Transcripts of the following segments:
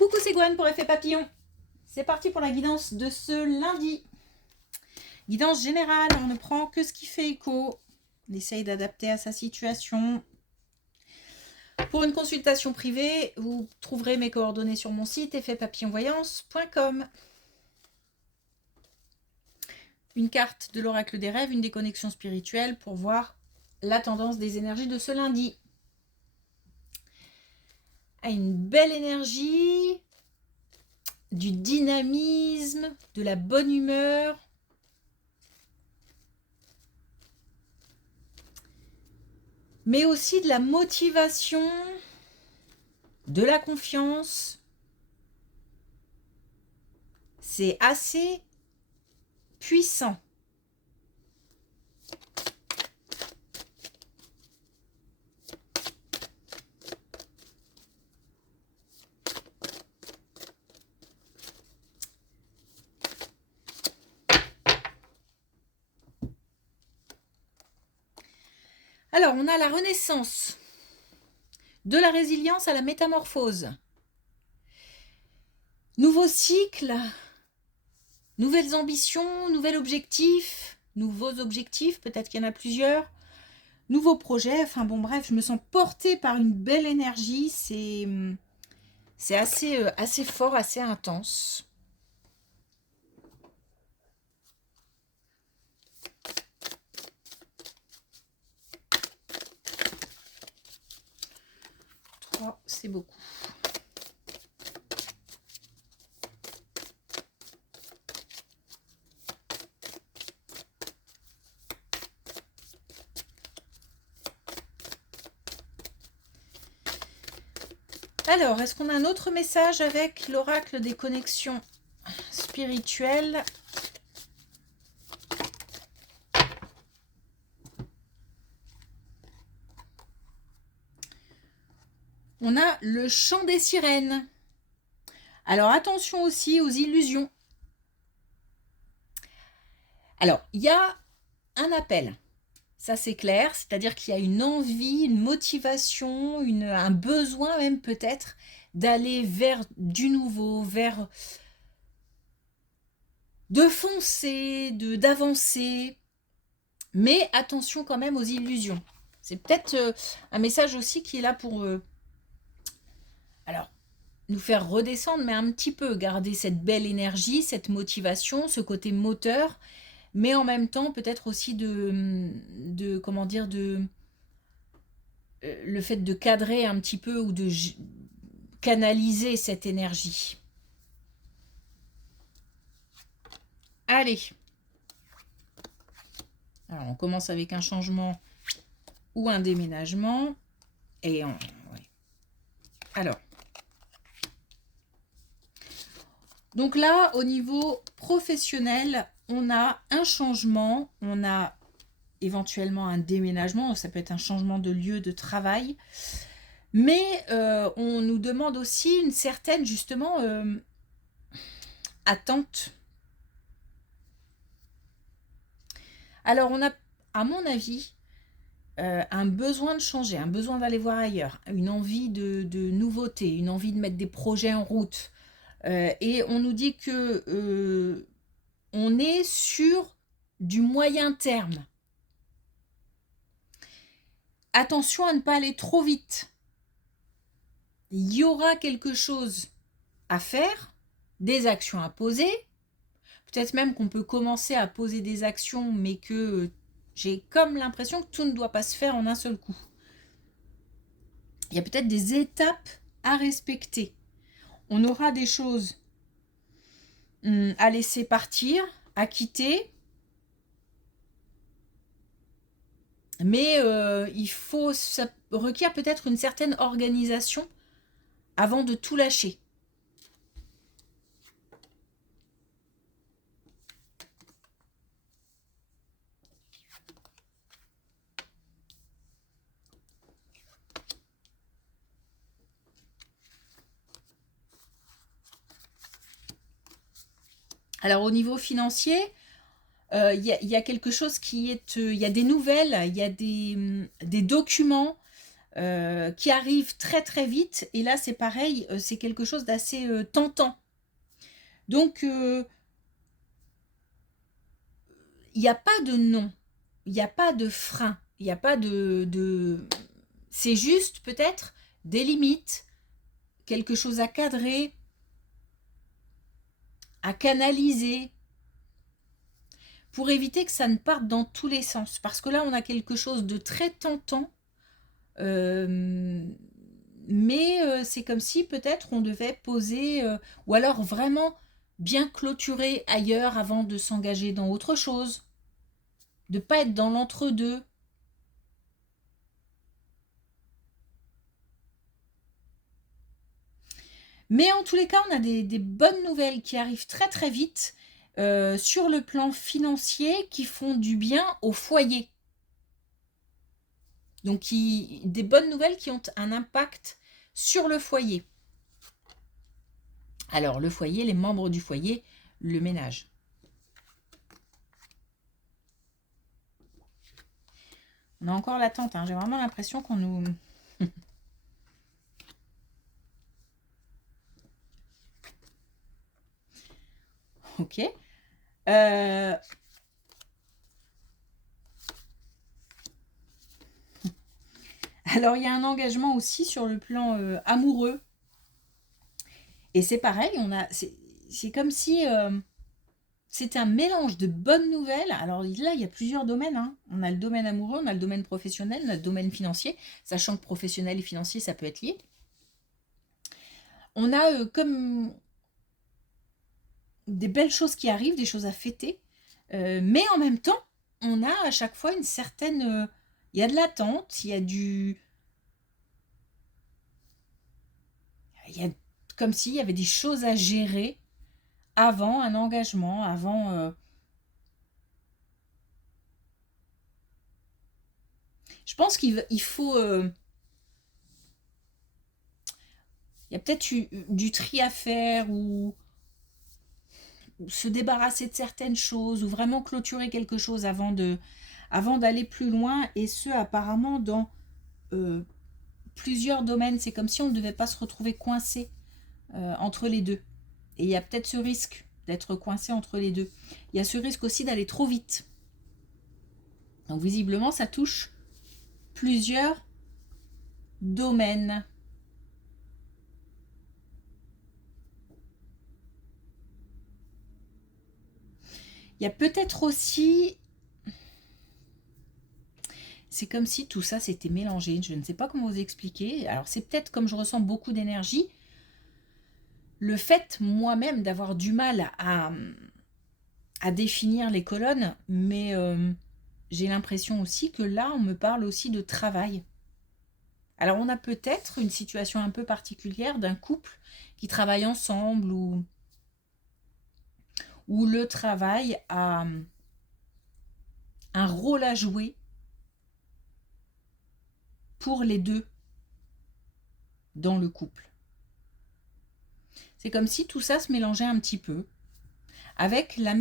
Coucou, c'est Gwen pour Effet Papillon. C'est parti pour la guidance de ce lundi. Guidance générale, on ne prend que ce qui fait écho. On essaye d'adapter à sa situation. Pour une consultation privée, vous trouverez mes coordonnées sur mon site effetpapillonvoyance.com. Une carte de l'oracle des rêves, une déconnexion spirituelle pour voir la tendance des énergies de ce lundi. Une belle énergie, du dynamisme, de la bonne humeur. Mais aussi de la motivation, de la confiance. C'est assez puissant. Alors, on a la renaissance, de la résilience à la métamorphose. Nouveau cycle, nouvelles ambitions, nouveaux objectifs, peut-être qu'il y en a plusieurs, nouveaux projets, enfin bon bref, je me sens portée par une belle énergie, c'est assez fort, assez intense. C'est beaucoup. Alors, est-ce qu'on a un autre message avec l'oracle des connexions spirituelles ? On a le chant des sirènes. Alors, attention aussi aux illusions. Alors, il y a un appel. Ça, c'est clair. C'est-à-dire qu'il y a une envie, une motivation, un besoin même peut-être d'aller vers du nouveau, vers de foncer, d'avancer. Mais attention quand même aux illusions. C'est peut-être un message aussi qui est là pour... alors, nous faire redescendre, mais un petit peu, garder cette belle énergie, cette motivation, ce côté moteur, mais en même temps, peut-être aussi comment dire, le fait de cadrer un petit peu ou de canaliser cette énergie. Allez. Alors, on commence avec un changement ou un déménagement. Et ouais. Alors. Donc là, au niveau professionnel, on a un changement, on a éventuellement un déménagement, ça peut être un changement de lieu de travail, mais on nous demande aussi une certaine, justement, attente. Alors, on a, à mon avis, un besoin de changer, un besoin d'aller voir ailleurs, une envie de nouveauté, une envie de mettre des projets en route. Et on nous dit que on est sur du moyen terme. Attention à ne pas aller trop vite. Il y aura quelque chose à faire, des actions à poser. Peut-être même qu'on peut commencer à poser des actions, mais que j'ai comme l'impression que tout ne doit pas se faire en un seul coup. Il y a peut-être des étapes à respecter. On aura des choses à laisser partir, à quitter. Mais ça requiert peut-être une certaine organisation avant de tout lâcher. Alors au niveau financier, il y a quelque chose qui est... il y a des nouvelles, il y a des documents qui arrive très très vite. Et là, c'est pareil, c'est quelque chose d'assez tentant. Donc, il n'y a pas de non, il n'y a pas de frein, il n'y a pas de... C'est juste peut-être des limites, quelque chose à cadrer, à canaliser, pour éviter que ça ne parte dans tous les sens. Parce que là, on a quelque chose de très tentant, mais c'est comme si peut-être on devait poser, ou alors vraiment bien clôturer ailleurs avant de s'engager dans autre chose, de ne pas être dans l'entre-deux. Mais en tous les cas, on a des bonnes nouvelles qui arrivent très très vite sur le plan financier, qui font du bien au foyer. Donc des bonnes nouvelles qui ont un impact sur le foyer. Alors le foyer, les membres du foyer, le ménage. On a encore l'attente, hein. J'ai vraiment l'impression qu'on nous... Ok. Alors, il y a un engagement aussi sur le plan amoureux. Et c'est pareil, c'est comme si c'était un mélange de bonnes nouvelles. Alors là, il y a plusieurs domaines, hein. On a le domaine amoureux, on a le domaine professionnel, on a le domaine financier, sachant que professionnel et financier, ça peut être lié. On a comme des belles choses qui arrivent, des choses à fêter, mais en même temps, on a à chaque fois une certaine... il y a de l'attente, il y a du... Il y a comme s'il y avait des choses à gérer avant un engagement, avant... Je pense qu'il faut... il y a peut-être du tri à faire, ou se débarrasser de certaines choses, ou vraiment clôturer quelque chose avant d'aller plus loin, et ce, apparemment, dans plusieurs domaines. C'est comme si on ne devait pas se retrouver coincé entre les deux. Et il y a peut-être ce risque d'être coincé entre les deux. Il y a ce risque aussi d'aller trop vite. Donc visiblement, ça touche plusieurs domaines. Il y a peut-être aussi... C'est comme si tout ça s'était mélangé. Je ne sais pas comment vous expliquer. Alors c'est peut-être comme je ressens beaucoup d'énergie, le fait moi-même d'avoir du mal à définir les colonnes, mais j'ai l'impression aussi que là, on me parle aussi de travail. Alors on a peut-être une situation un peu particulière d'un couple qui travaille ensemble, où le travail a un rôle à jouer pour les deux dans le couple. C'est comme si tout ça se mélangeait un petit peu, avec le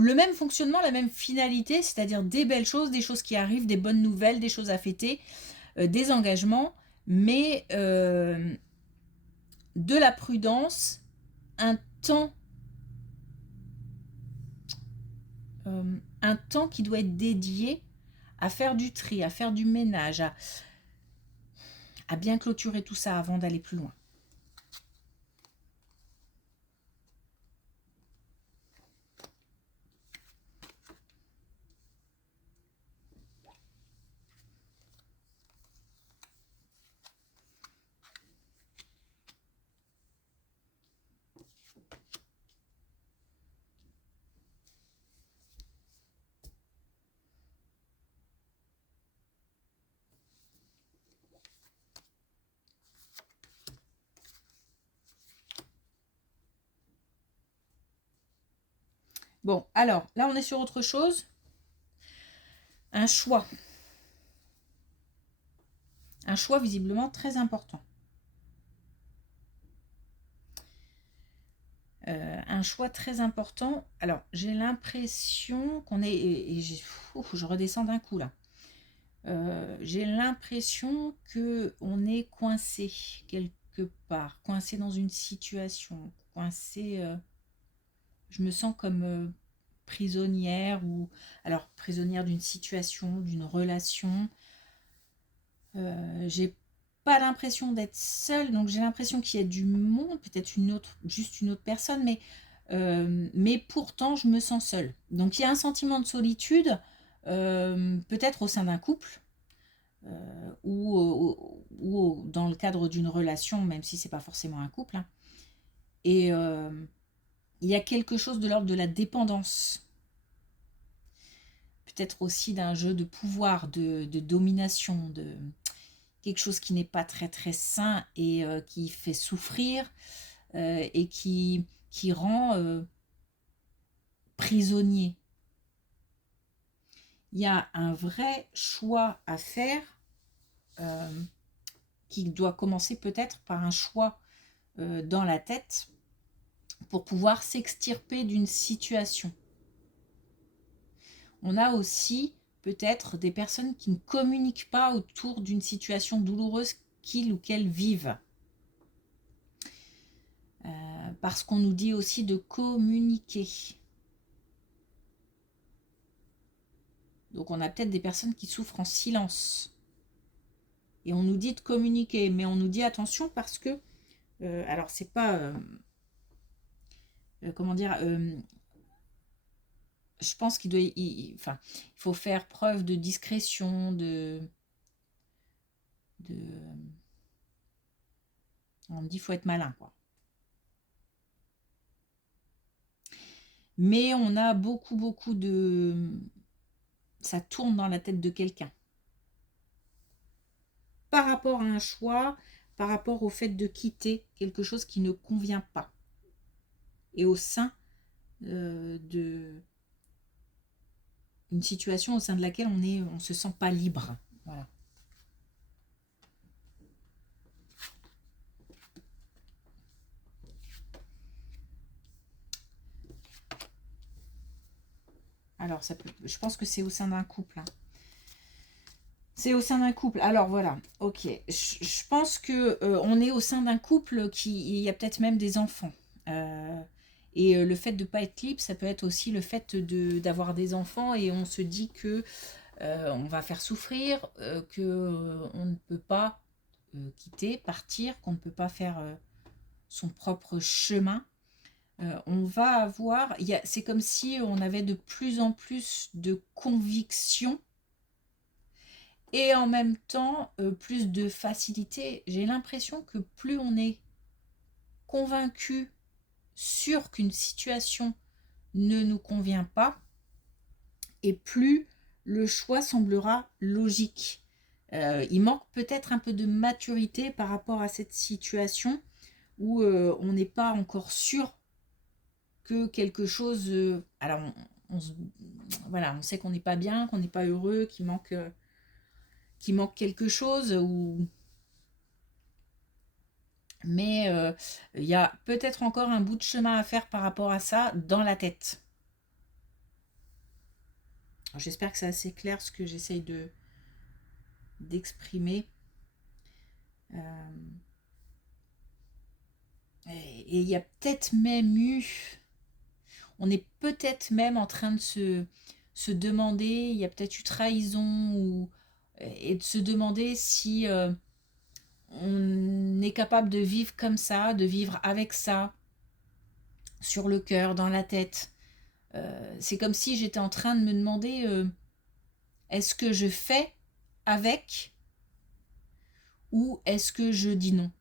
même fonctionnement, la même finalité, c'est-à-dire des belles choses, des choses qui arrivent, des bonnes nouvelles, des choses à fêter, des engagements, mais de la prudence, un temps qui doit être dédié à faire du tri, à faire du ménage, à bien clôturer tout ça avant d'aller plus loin. Bon, alors, là, on est sur autre chose. Un choix. Un choix visiblement très important. Un choix très important. Alors, j'ai l'impression qu'on est... je redescends d'un coup, là. J'ai l'impression que on est coincé quelque part, coincé dans une situation, coincé. Je me sens comme prisonnière ou alors prisonnière d'une situation, d'une relation. J'ai pas l'impression d'être seule, donc j'ai l'impression qu'il y a du monde, peut-être juste une autre personne, mais pourtant je me sens seule. Donc il y a un sentiment de solitude, peut-être au sein d'un couple, ou dans le cadre d'une relation, même si c'est pas forcément un couple, hein. Et il y a quelque chose de l'ordre de la dépendance. Peut-être aussi d'un jeu de pouvoir, de domination, de quelque chose qui n'est pas très très sain et qui fait souffrir et qui rend prisonnier. Il y a un vrai choix à faire qui doit commencer peut-être par un choix dans la tête pour pouvoir s'extirper d'une situation. On a aussi peut-être des personnes qui ne communiquent pas autour d'une situation douloureuse qu'ils ou qu'elles vivent. Parce qu'on nous dit aussi de communiquer. Donc on a peut-être des personnes qui souffrent en silence. Et on nous dit de communiquer, mais on nous dit attention parce que, alors c'est pas, comment dire, je pense il faut faire preuve de discrétion, on me dit faut être malin, quoi. Mais on a beaucoup de, ça tourne dans la tête de quelqu'un. Par rapport à un choix, par rapport au fait de quitter quelque chose qui ne convient pas. Et au sein de une situation au sein de laquelle on se sent pas libre. Voilà. Alors, je pense que c'est au sein d'un couple, hein. C'est au sein d'un couple. Alors voilà, ok. Je pense que on est au sein d'un couple il y a peut-être même des enfants. Et le fait de ne pas être libre, ça peut être aussi le fait d'avoir des enfants et on se dit que on va faire souffrir, que on ne peut pas quitter, partir, qu'on ne peut pas faire son propre chemin. On va avoir, c'est comme si on avait de plus en plus de conviction et en même temps plus de facilité. J'ai l'impression que plus on est convaincu, sûr qu'une situation ne nous convient pas, et plus le choix semblera logique. Il manque peut-être un peu de maturité par rapport à cette situation où on n'est pas encore sûr que quelque chose... alors, voilà, on sait qu'on n'est pas bien, qu'on n'est pas heureux, qu'il manque quelque chose. Mais il y a peut-être encore un bout de chemin à faire par rapport à ça dans la tête. J'espère que c'est assez clair ce que j'essaye d'exprimer. Et il y a peut-être même eu... On est peut-être même en train de se demander, il y a peut-être eu trahison, et de se demander si on est capable de vivre comme ça, de vivre avec ça, sur le cœur, dans la tête. C'est comme si j'étais en train de me demander, est-ce que je fais avec ou est-ce que je dis non?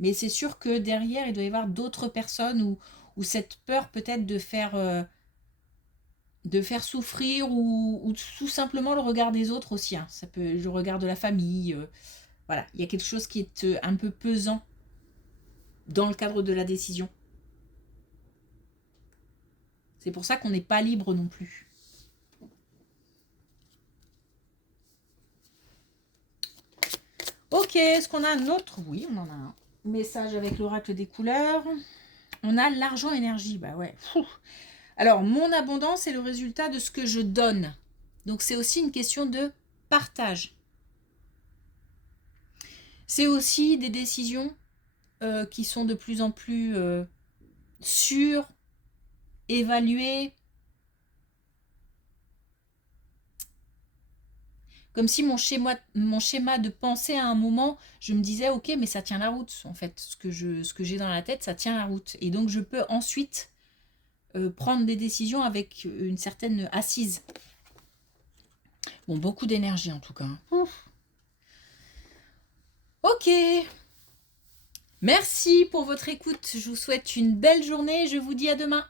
Mais c'est sûr que derrière, il doit y avoir d'autres personnes ou cette peur peut-être de faire souffrir ou tout simplement le regard des autres aussi, hein. Ça peut le regard de la famille. Voilà, il y a quelque chose qui est un peu pesant dans le cadre de la décision. C'est pour ça qu'on n'est pas libre non plus. Ok, est-ce qu'on a un autre? Oui, on en a un. Message avec l'oracle des couleurs. On a l'argent énergie, bah ouais. Alors, mon abondance est le résultat de ce que je donne. Donc, c'est aussi une question de partage. C'est aussi des décisions qui sont de plus en plus sûres, évaluées. Comme si mon schéma de pensée à un moment, je me disais, ok, mais ça tient la route, en fait. Ce que j'ai dans la tête, ça tient la route. Et donc, je peux ensuite prendre des décisions avec une certaine assise. Bon, beaucoup d'énergie en tout cas. Ouf. Ok. Merci pour votre écoute. Je vous souhaite une belle journée. Je vous dis à demain.